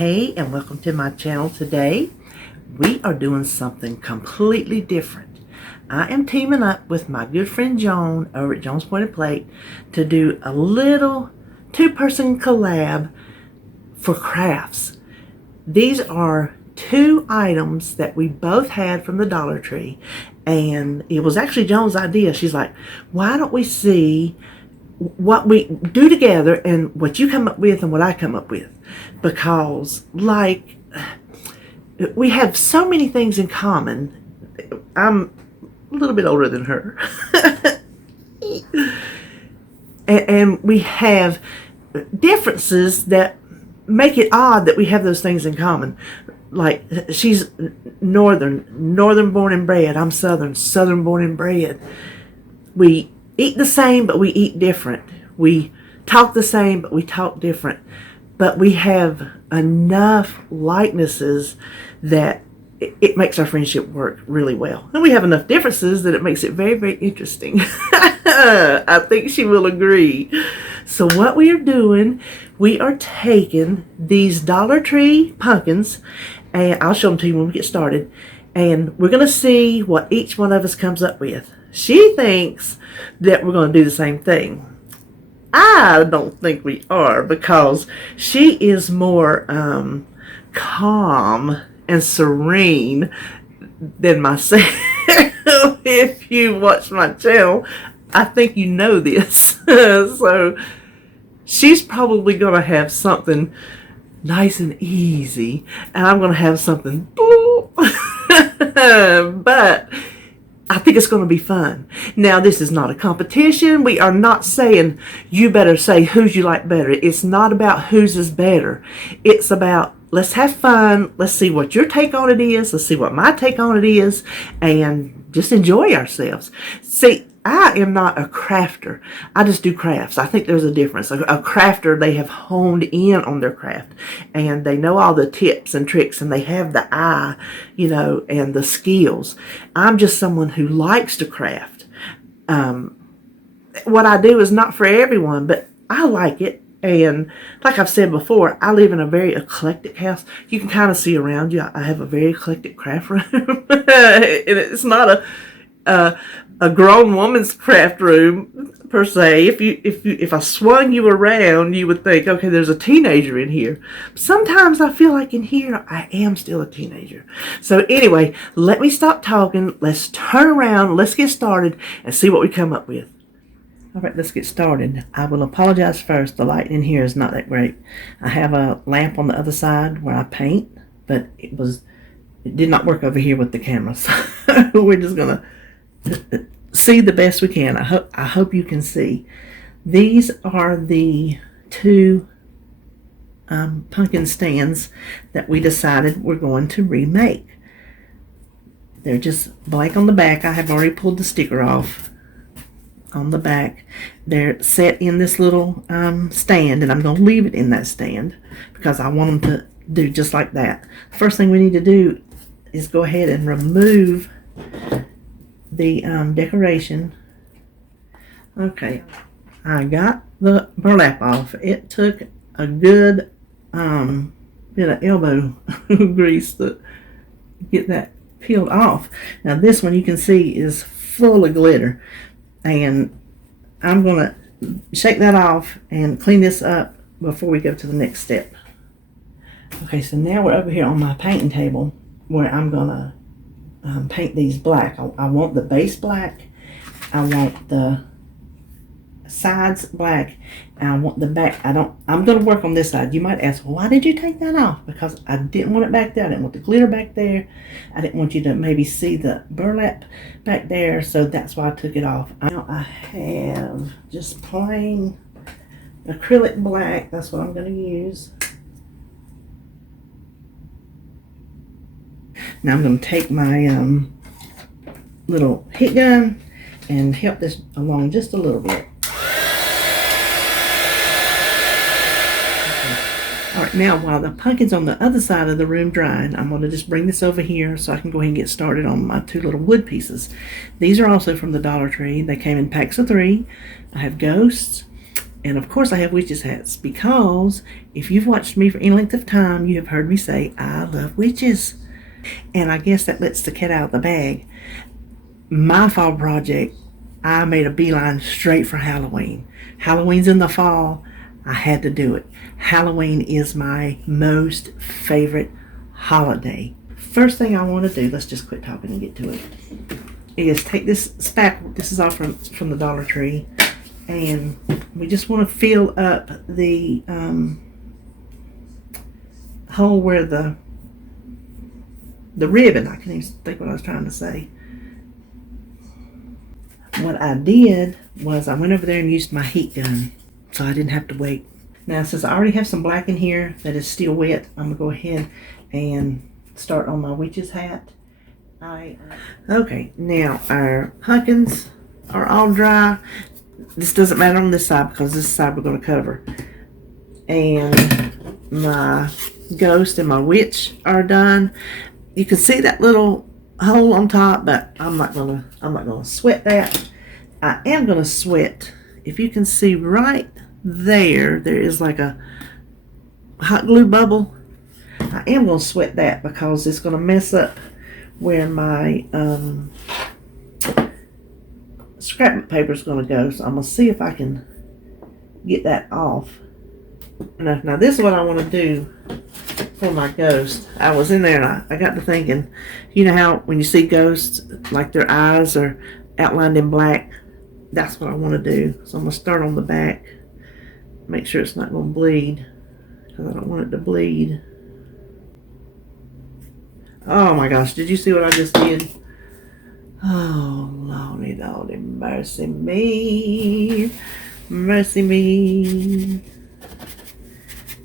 Hey, and welcome to my channel. Today we are doing something completely different. I am teaming up with my good friend Joan over at Joan's Pointed Plate to do a little two-person collab for crafts. These are two items that we both had from the Dollar Tree, and it was actually Joan's idea. She's like, why don't we see what we do together and what you come up with and what I come up with, because like we have so many things in common. I'm a little bit older than her and we have differences that make it odd that we have those things in common. Like, she's northern born and bred. I'm southern born and bred. We eat the same, but we eat different. We talk the same, but we talk different. But we have enough likenesses that it makes our friendship work really well. And we have enough differences that it makes it very, very interesting. I think she will agree. So what we are doing, we are taking these Dollar Tree pumpkins, and I'll show them to you when we get started, and we're going to see what each one of us comes up with. She thinks that we're going to do the same thing. I don't think we are, because she is more calm and serene than myself. If you watch my channel, I think you know this. So she's probably going to have something nice and easy, and I'm going to have something but I think it's going to be fun. Now, this is not a competition. We are not saying you better say whose you like better. It's not about whose is better. It's about, let's have fun. Let's see what your take on it is. Let's see what my take on it is, and just enjoy ourselves. See, I am not a crafter. I just do crafts. I think there's a difference. A crafter, they have honed in on their craft, and they know all the tips and tricks, and they have the eye, you know, and the skills. I'm just someone who likes to craft. What I do is not for everyone, but I like it. And like I've said before, I live in a very eclectic house. You can kind of see around you. I have a very eclectic craft room. And it's not a grown woman's craft room per se. If I swung you around, you would think, okay, there's a teenager in here. Sometimes I feel like in here I am still a teenager. So anyway, let me stop talking. Let's turn around. Let's get started and see what we come up with. All right, let's get started. I will apologize first. The light in here is not that great. I have a lamp on the other side where I paint, but it did not work over here with the camera. So we're just gonna see the best we can. I hope you can see. These are the two pumpkin stands that we decided we're going to remake. They're just blank on the back. I have already pulled the sticker off on the back. They're set in this little stand, and I'm going to leave it in that stand because I want them to do just like that. First thing we need to do is go ahead and remove the decoration. Okay, I got the burlap off. It took a good bit of elbow grease to get that peeled off. Now this one you can see is full of glitter, and I'm gonna shake that off and clean this up before we go to the next step. Okay, so now we're over here on my painting table where I'm gonna paint these black. I want the base black, I want the sides black, and I want the back. I'm going to work on this side. You might ask, well, why did you take that off? Because I didn't want it back there. I didn't want the glitter back there. I didn't want you to maybe see the burlap back there, so that's why I took it off. Now I have just plain acrylic black. That's what I'm going to use. Now I'm going to take my little heat gun and help this along just a little bit. All right, now while the pumpkin's on the other side of the room drying, I'm going to just bring this over here so I can go ahead and get started on my two little wood pieces. These are also from the Dollar Tree. They came in packs of 3. I have ghosts, And of course I have witches hats because if you've watched me for any length of time, you have heard me say I love witches. And I guess that lets the cat out of the bag. My fall project, I made a beeline straight for Halloween. Halloween's in the fall. I had to do it. Halloween is my most favorite holiday. First thing I want to do, let's just quit talking and get to it, is take this spackle. This is all from the Dollar Tree. And we just want to fill up the hole where the ribbon, I can't even think what I was trying to say. What I did was I went over there and used my heat gun, so I didn't have to wait. Now, since I already have some black in here that is still wet, I'm going to go ahead and start on my witch's hat. Okay, now our pumpkins are all dry. This doesn't matter on this side because this side we're going to cover. And my ghost and my witch are done. You can see that little hole on top, but I'm not gonna sweat that. I am gonna sweat. If you can see right there is like a hot glue bubble. I am gonna sweat that because it's gonna mess up where my scrapbook paper is going to go, so I'm going to see if I can get that off. Now this is what I want to do for my ghost. I was in there and I got to thinking, you know how when you see ghosts, like their eyes are outlined in black? That's what I want to do. So I'm going to start on the back, make sure it's not going to bleed, because I don't want it to bleed. Oh my gosh, did you see what I just did? Oh, Lordy, Lordy, mercy me. Mercy me.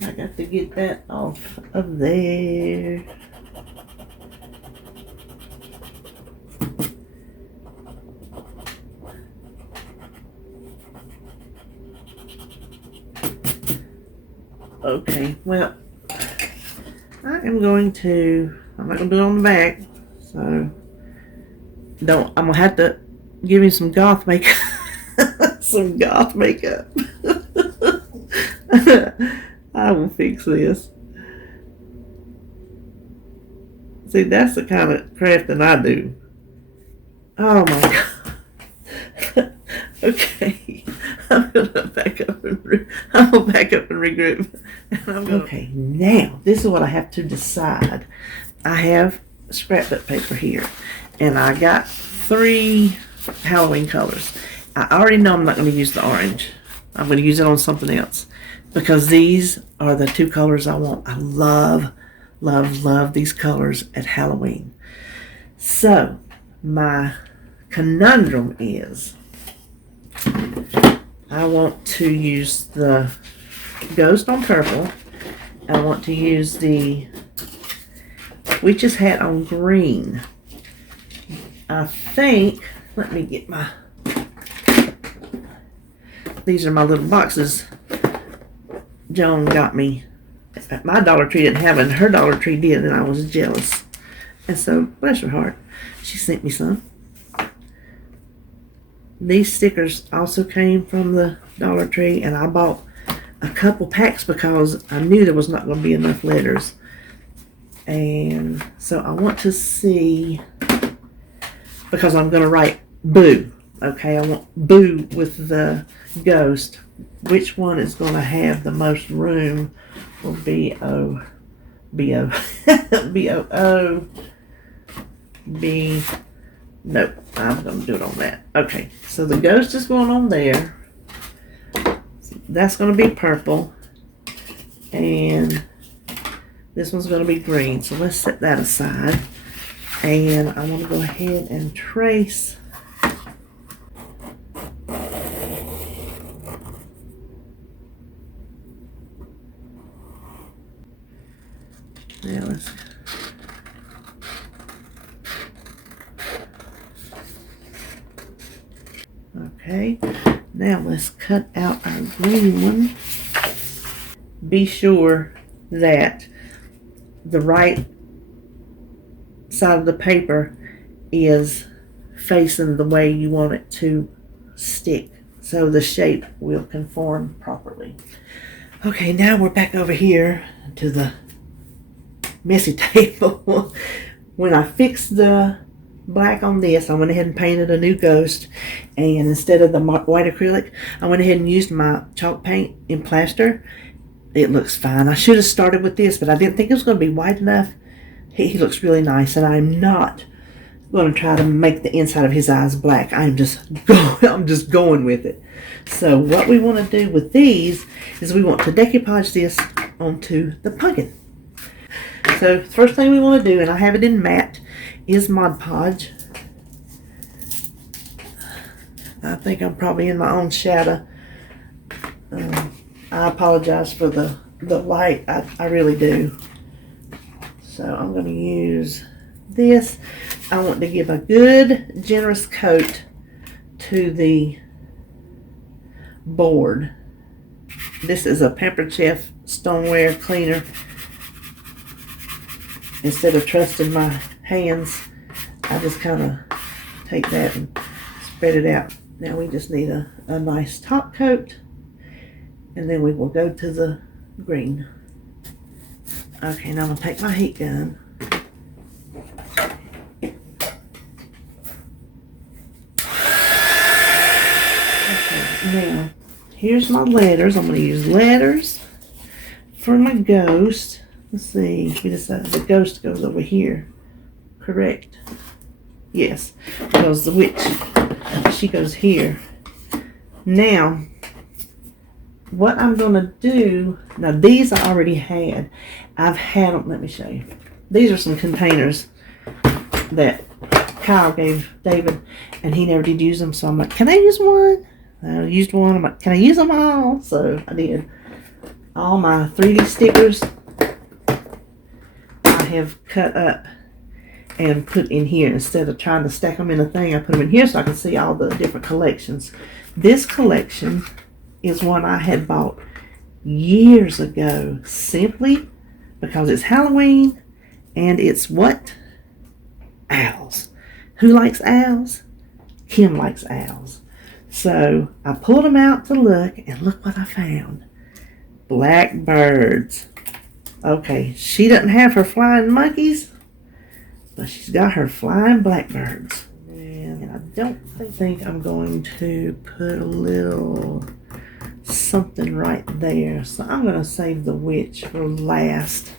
I got to get that off of there. Okay, well, I'm not going to do it on the back, so I'm gonna have to give him some goth makeup. Some goth makeup. I will fix this. See, that's the kind of crafting I do. Oh my god. Okay, I'm gonna back up and regroup. Okay, now this is what I have to decide. I have scrapbook paper here, and I got 3 Halloween colors. I already know I'm not going to use the orange. I'm going to use it on something else because these are the 2 colors I want. I love, love, love these colors at Halloween. So my conundrum is I want to use the ghost on purple. I want to use the witch's hat on green. I think, let me get my, these are my little boxes Joan got me. My Dollar Tree didn't have it, and her Dollar Tree did, and I was jealous. And so, bless her heart, she sent me some. These stickers also came from the Dollar Tree, and I bought a couple packs because I knew there was not going to be enough letters. And so I want to see, because I'm going to write boo. Okay, I want boo with the ghost. Which one is going to have the most room for B-O? B-O. B-O-O. B. Nope, I'm going to do it on that. Okay, so the ghost is going on there. That's going to be purple. And this one's going to be green. So let's set that aside. And I want to go ahead and trace. Now let's. Okay, now let's cut out our green one. Be sure that the right side of the paper is facing the way you want it to stick. so the shape will conform properly. Okay, now we're back over here to the messy table. When I fixed the black on this, I went ahead and painted a new ghost, and instead of the white acrylic, I went ahead and used my chalk paint in plaster. It looks fine. I should have started with this, but I didn't think it was going to be white enough. He looks really nice, and I'm not going to try to make the inside of his eyes black. I'm just going with it. So what we want to do with these is we want to decoupage this onto the pumpkin. So the first thing we want to do, and I have it in matte, is Mod Podge. I think I'm probably in my own shadow. I apologize for the light. I really do. So I'm going to use this. I want to give a good, generous coat to the board. This is a Pampered Chef stoneware cleaner. Instead of trusting my hands, I just kind of take that and spread it out. Now we just need a nice top coat, and then we will go to the green. Okay, now I'm going to take my heat gun. Okay, now here's my letters. I'm going to use letters for my ghost. Let's see, we decided the ghost goes over here. Correct. Yes, because the witch, she goes here. Now, what I'm going to do, now these I already had. I've had them, let me show you. These are some containers that Kyle gave David, and he never did use them, so I'm like, can I use one? I used one, I'm like, can I use them all? So I did. All my 3D stickers I have cut up and put in here. Instead of trying to stack them in a thing, I put them in here so I can see all the different collections. This collection is one I had bought years ago, simply because it's Halloween and it's what? Owls. Who likes owls? Kim likes owls. So I pulled them out to look, and look what I found. Blackbirds. Okay, she doesn't have her flying monkeys, but she's got her flying blackbirds. And I don't think I'm going to put a little something right there. So I'm going to save the witch for last.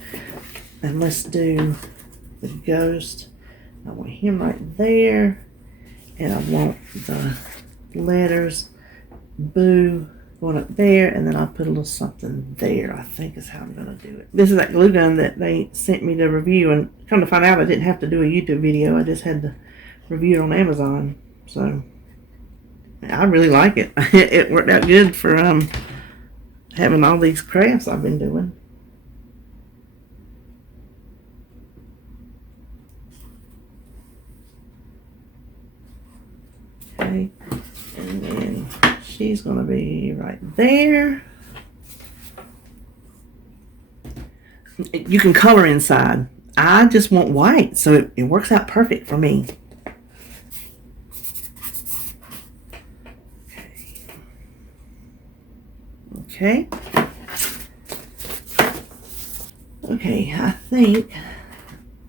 And let's do the ghost. I want him right there. And I want the letters boo going up there, and then I'll put a little something there. I think is how I'm going to do it. This is that glue gun that they sent me to review, and come to find out I didn't have to do a YouTube video. I just had to review it on Amazon. So I really like it. It worked out good for having all these crafts I've been doing. Okay, and then she's going to be right there. You can color inside. I just want white, so it works out perfect for me. Okay. Okay, I think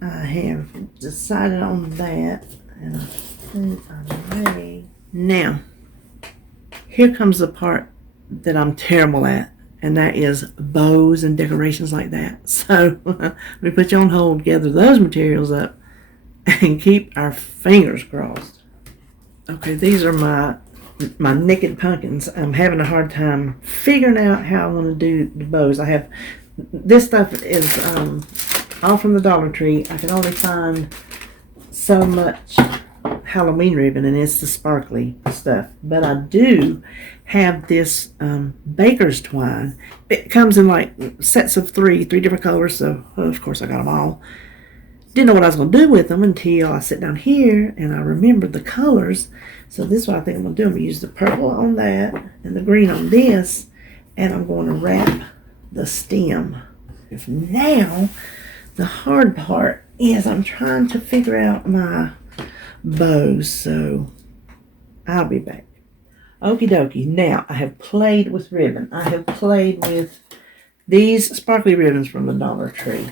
I have decided on that, and I think I'm ready. Now, here comes the part that I'm terrible at, and that is bows and decorations like that. So we put you on hold, gather those materials up, and keep our fingers crossed. Okay, these are my naked pumpkins. I'm having a hard time figuring out how I want to do the bows. I have this stuff is all from the Dollar Tree. I can only find so much Halloween ribbon, and it's the sparkly stuff. But I do have this baker's twine. It comes in like sets of three different colors. So of course I got them all. Didn't know what I was going to do with them until I sit down here and I remembered the colors. So this is what I think I'm going to do. I'm going to use the purple on that and the green on this, and I'm going to wrap the stem. If now the hard part is I'm trying to figure out my bows, so I'll be back. Okie dokie. Now, I have played with ribbon. I have played with these sparkly ribbons from the Dollar Tree.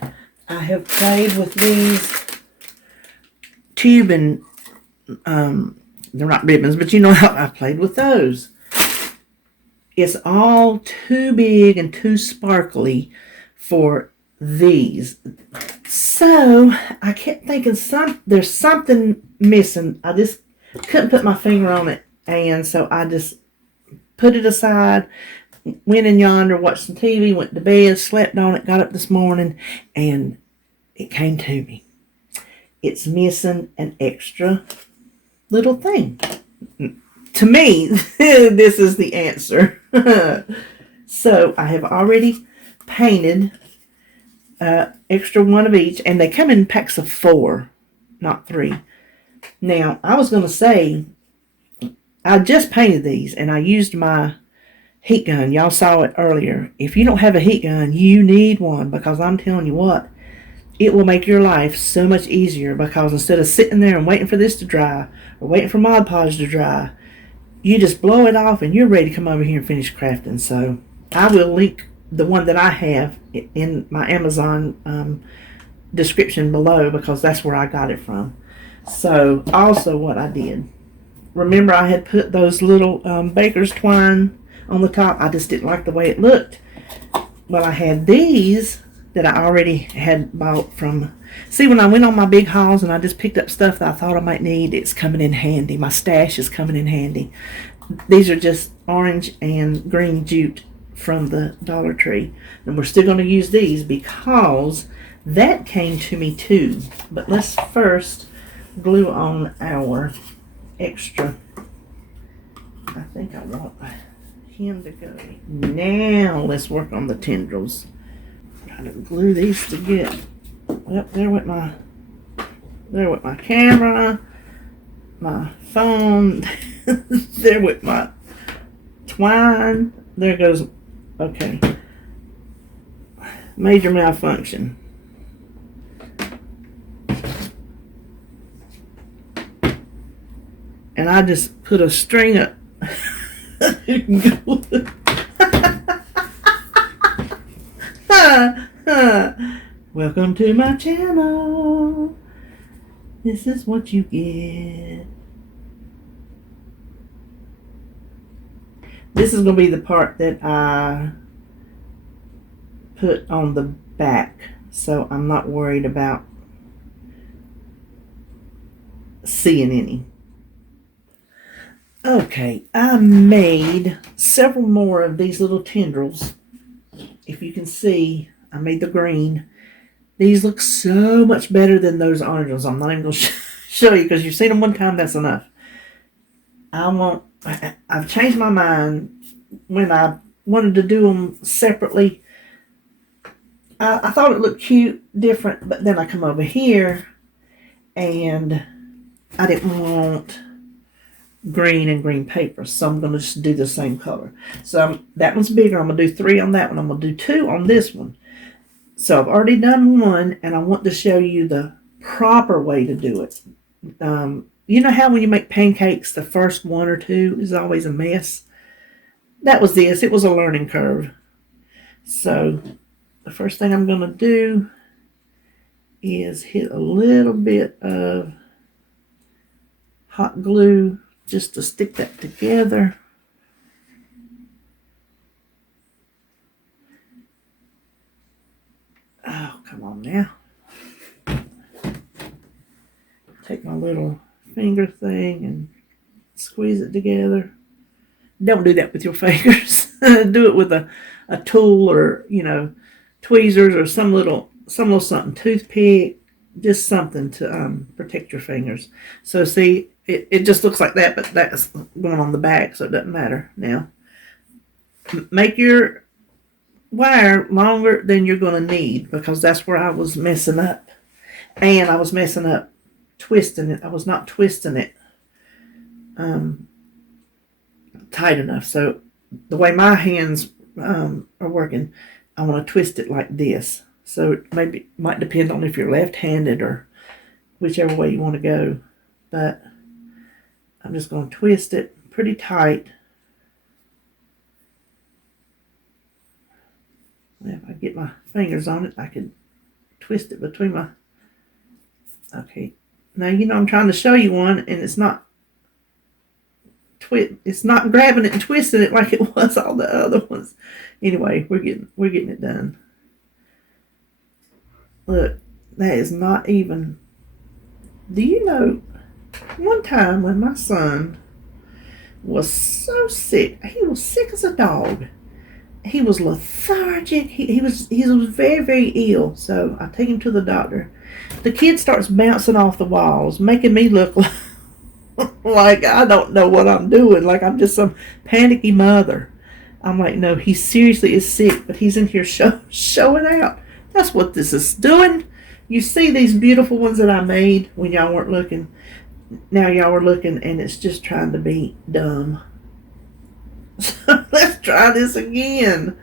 I have played with these tube and, they're not ribbons, but you know how I played with those. It's all too big and too sparkly for these. So, I kept thinking there's something missing. I just couldn't put my finger on it. And so I just put it aside, went in yonder, watched some TV, went to bed, slept on it, got up this morning, and it came to me. It's missing an extra little thing. To me, this is the answer. So I have already painted extra one of each, and they come in packs of 4, not 3. Now, I was going to say, I just painted these, and I used my heat gun. Y'all saw it earlier. If you don't have a heat gun, you need one, because I'm telling you what, it will make your life so much easier, because instead of sitting there and waiting for this to dry, or waiting for Mod Podge to dry, you just blow it off, and you're ready to come over here and finish crafting. So I will link the one that I have in my Amazon description below, because that's where I got it from. So also what I did, remember I had put those little baker's twine on the top. I just didn't like the way it looked. Well, I had these that I already had bought from, see, when I went on my big hauls and I just picked up stuff that I thought I might need, it's coming in handy. My stash is coming in handy. These are just orange and green jute from the Dollar Tree. And we're still going to use these because that came to me too. But let's first glue on our extra. I think I want him to go. Now let's work on the tendrils. Try to glue these together. Well, there went my camera, my phone, there went my twine, there goes, okay, major malfunction. And I just put a string up. Welcome to my channel. This is what you get. This is going to be the part that I put on the back, so I'm not worried about seeing any. Okay, I made several more of these little tendrils. If you can see, I made the green. These look so much better than those oranges. I'm not even going to show you, because you've seen them one time, that's enough. I've changed my mind. When I wanted to do them separately, I thought it looked cute, different, but then I come over here and I didn't want green and green paper, so I'm going to just do the same color. So that one's bigger. I'm going to do 3 on that one. I'm going to do 2 on this one. So I've already done one, and I want to show you the proper way to do it. You know how when you make pancakes, the first 1 or 2 is always a mess? That was this. It was a learning curve. So the first thing I'm going to do is hit a little bit of hot glue just to stick that together. Oh, come on now. Take my little finger thing and squeeze it together. Don't do that with your fingers. Do it with a tool, or, you know, tweezers, or some little something, toothpick, just something to protect your fingers. So see, it just looks like that, but that's going on the back, so it doesn't matter. Now, make your wire longer than you're going to need, because that's where I was messing up. And I was messing up twisting it. I was not twisting it tight enough. So the way my hands are working, I want to twist it like this. So it might depend on if you're left-handed or whichever way you want to go. But I'm just going to twist it pretty tight If I get my fingers on it, I could twist it between my... Okay. Now, you know, I'm trying to show you one, and it's not grabbing it and twisting it like it was all the other ones. Anyway, we're getting it done. Look, that is not even... Do you know, one time when my son was so sick, he was sick as a dog. He was lethargic. He was very, very ill. So I take him to the doctor. The kid starts bouncing off the walls, making me look like I don't know what I'm doing. Like I'm just some panicky mother. I'm like, no, he seriously is sick, but he's in here showing out. That's what this is doing. You see these beautiful ones that I made when y'all weren't looking. Now y'all are looking, and it's just trying to be dumb. So let's try this again.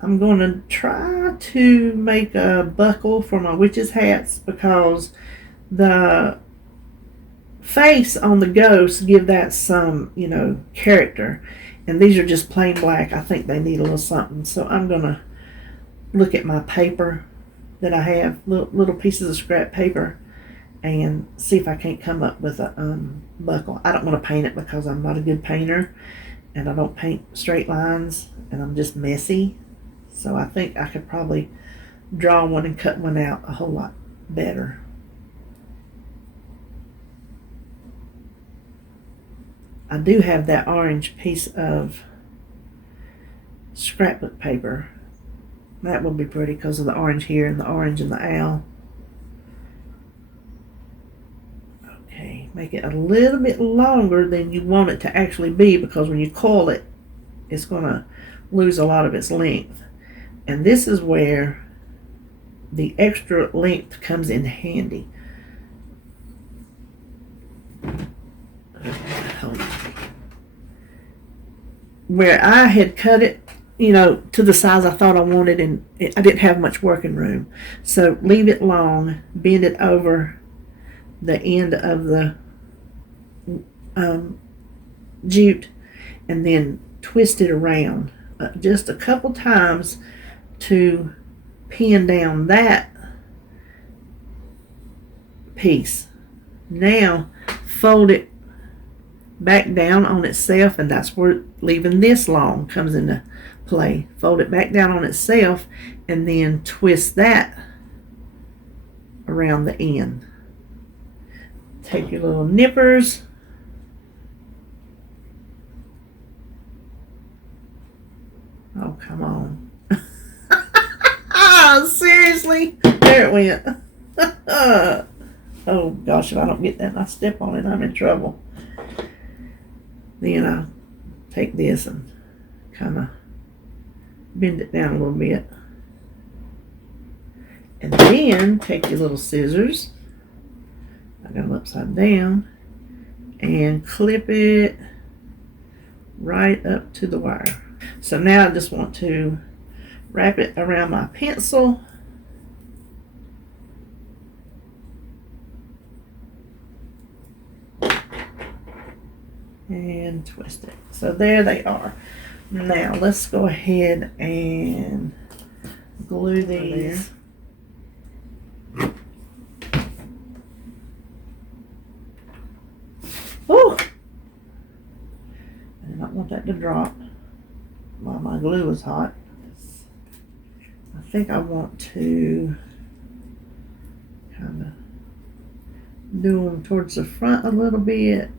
I'm going to try to make a buckle for my witch's hats because the face on the ghost give that some, you know, character. And these are just plain black. I think they need a little something. So I'm going to look at my paper that I have, little pieces of scrap paper, and see if I can't come up with a buckle. I don't want to paint it because I'm not a good painter, and I don't paint straight lines, and I'm just messy. So I think I could probably draw one and cut one out a whole lot better. I do have that orange piece of scrapbook paper. That will be pretty because of the orange here and the orange and the owl. Okay, make it a little bit longer than you want it to actually be because when you coil it, it's going to lose a lot of its length. And this is where the extra length comes in handy. Where I had cut it, you know, to the size I thought I wanted, and I didn't have much working room. So leave it long, bend it over the end of the jute, and then twist it around just a couple times to pin down that piece. Now fold it back down on itself, and that's where leaving this long comes into play. Fold it back down on itself and then twist that around the end. Take your little nippers, oh come on. Seriously, there it went. Oh gosh, if I don't get that and I step on it, I'm in trouble. Then I take this and kind of bend it down a little bit. And then take your little scissors, I got them upside down, and clip it right up to the wire. So now I just want to wrap it around my pencil. And twist it. So there they are. Now let's go ahead and glue these. Oh! I did not want that to drop while my glue is hot. I think I want to kind of do them towards the front a little bit.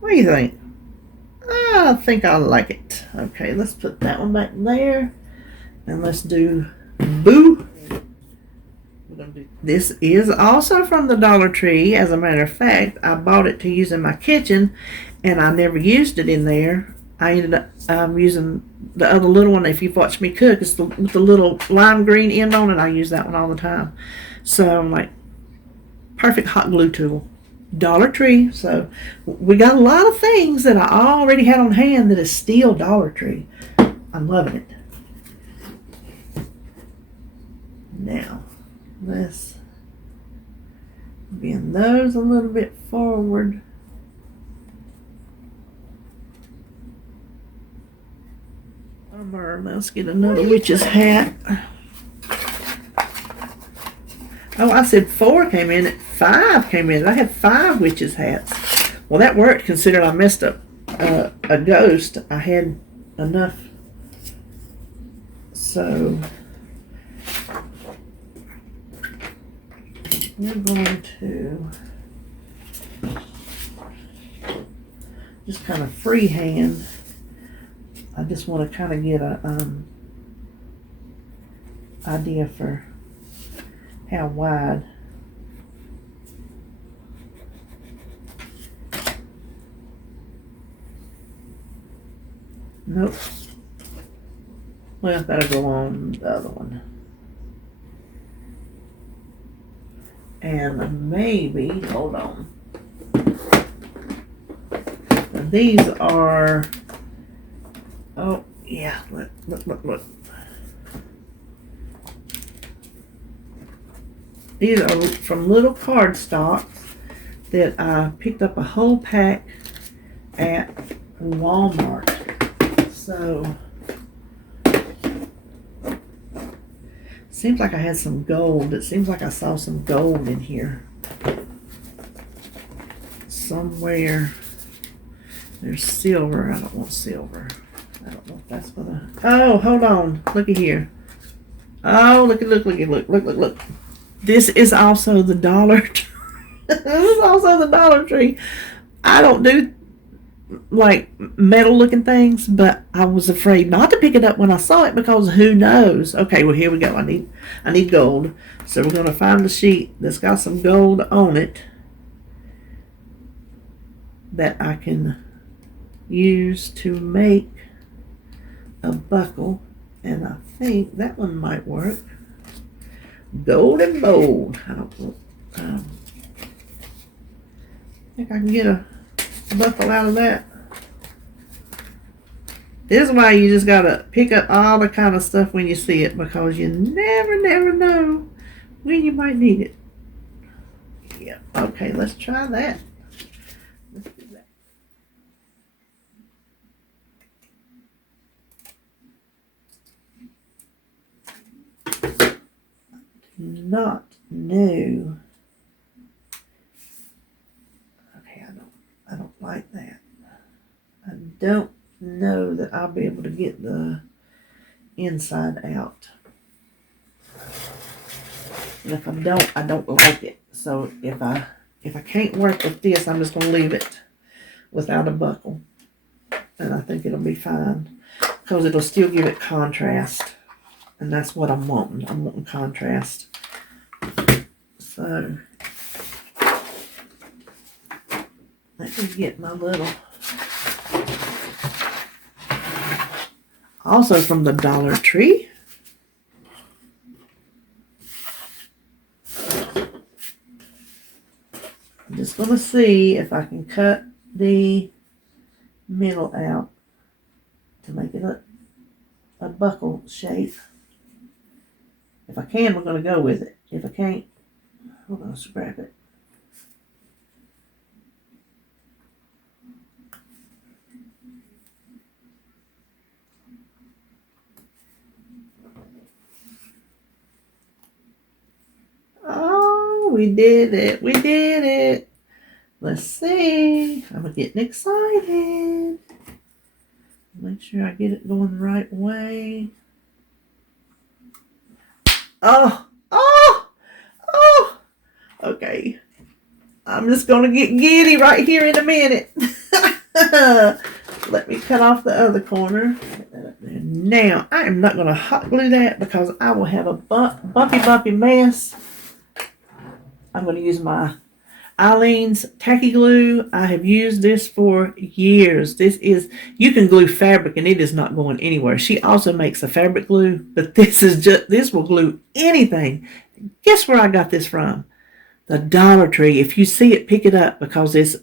What do you think? I think I like it. Okay, let's put that one back there. And let's do Boo. This is also from the Dollar Tree. As a matter of fact, I bought it to use in my kitchen, and I never used it in there. I ended up using the other little one. If you've watched me cook, it's with the little lime green end on it. I use that one all the time. So I'm like, perfect hot glue tool. Dollar Tree. So we got a lot of things that I already had on hand that is still Dollar Tree. I'm loving it. Now, let's bend those a little bit forward. Let's get another witch's hat. Oh, I said 4 came in. 5 came in. I had 5 witches' hats. Well, that worked considering I messed up a ghost. I had enough. So we're going to just kind of freehand. I just want to kind of get a idea for how wide. Nope. Well, that'll go on the other one. And maybe, hold on. Now these are, oh yeah, look. These are from little cardstocks that I picked up a whole pack at Walmart. So, seems like I had some gold. It seems like I saw some gold in here. Somewhere. There's silver. I don't want silver. I don't know if that's gonna. Oh, hold on. Looky here. Oh, look. This is also the Dollar Tree. This is also the Dollar Tree. I don't do like metal looking things, but I was afraid not to pick it up when I saw it because who knows. Okay, well here we go. I need gold. So we're gonna find a sheet that's got some gold on it that I can use to make a buckle, and I think that one might work. Gold and bold. I think I can get a buckle out of that. This is why you just gotta pick up all the kind of stuff when you see it, because you never know when you might need it. Yeah, okay, let's try that. Let's do that. Not new. Okay, I don't like that. I don't know that I'll be able to get the inside out. And if I don't like it. So if I can't work with this, I'm just gonna leave it without a buckle. And I think it'll be fine. Because it'll still give it contrast. And that's what I'm wanting. I'm wanting contrast. So let me get my little, also from the Dollar Tree. I'm just going to see if I can cut the middle out to make it a buckle shape. If I can, we're going to go with it. If I can't, we're going to scrap it. Oh, we did it. We did it. Let's see. I'm getting excited. Make sure I get it going the right way. Oh. Okay. I'm just going to get giddy right here in a minute. Let me cut off the other corner. Now, I am not going to hot glue that because I will have a bumpy mess. I'm going to use my Eileen's tacky glue. I have used this for years. You can glue fabric and it is not going anywhere. She also makes a fabric glue, but this will glue anything. Guess where I got this from? The Dollar Tree. If you see it, pick it up because it's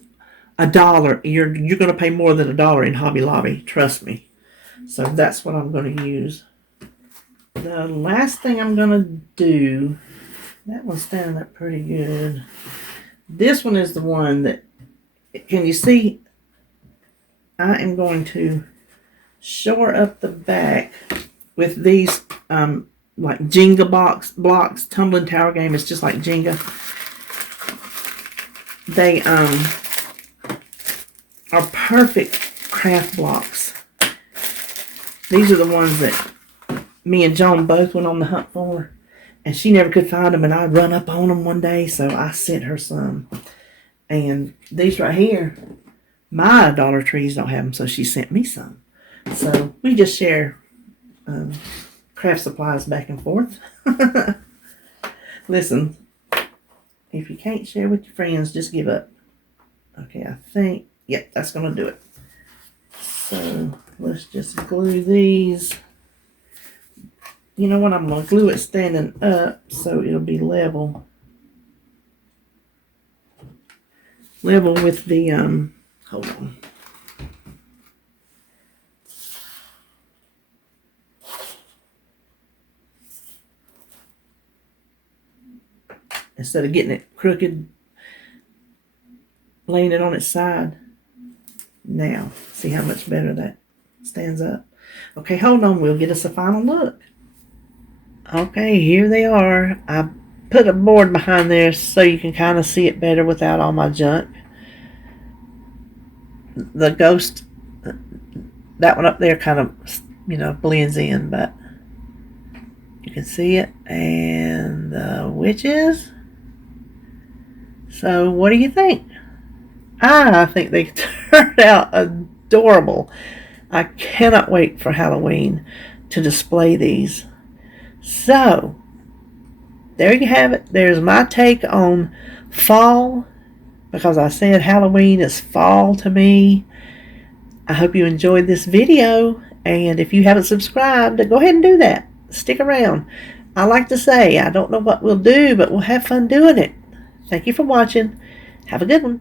$1. You're going to pay more than $1 in Hobby Lobby. Trust me. So that's what I'm going to use. The last thing I'm going to do, that one's standing up pretty good. This one is the one that, can you see? I am going to shore up the back with these like Jenga blocks. Tumbling tower game is just like Jenga. They are perfect craft blocks. These are the ones that me and Joan both went on the hunt for, and she never could find them, and I run up on them one day, so I sent her some. And these right here, my Dollar Trees don't have them, so she sent me some. So we just share craft supplies back and forth. Listen, if you can't share with your friends, just give up. Okay, I think, yep, that's going to do it. So let's just glue these. You know what? I'm going to glue it standing up so it'll be level. Level with the, hold on. Instead of getting it crooked, laying it on its side. Now, see how much better that stands up. Okay, hold on. We'll get us a final look. Okay, here they are. I put a board behind there so you can kind of see it better without all my junk. The ghost, that one up there kind of, you know, blends in, but you can see it. And the witches. So, what do you think? I think they turned out adorable. I cannot wait for Halloween to display these. So, there you have it. There's my take on fall, because I said Halloween is fall to me. I hope you enjoyed this video, and if you haven't subscribed, go ahead and do that. Stick around. I like to say, I don't know what we'll do, but we'll have fun doing it. Thank you for watching. Have a good one.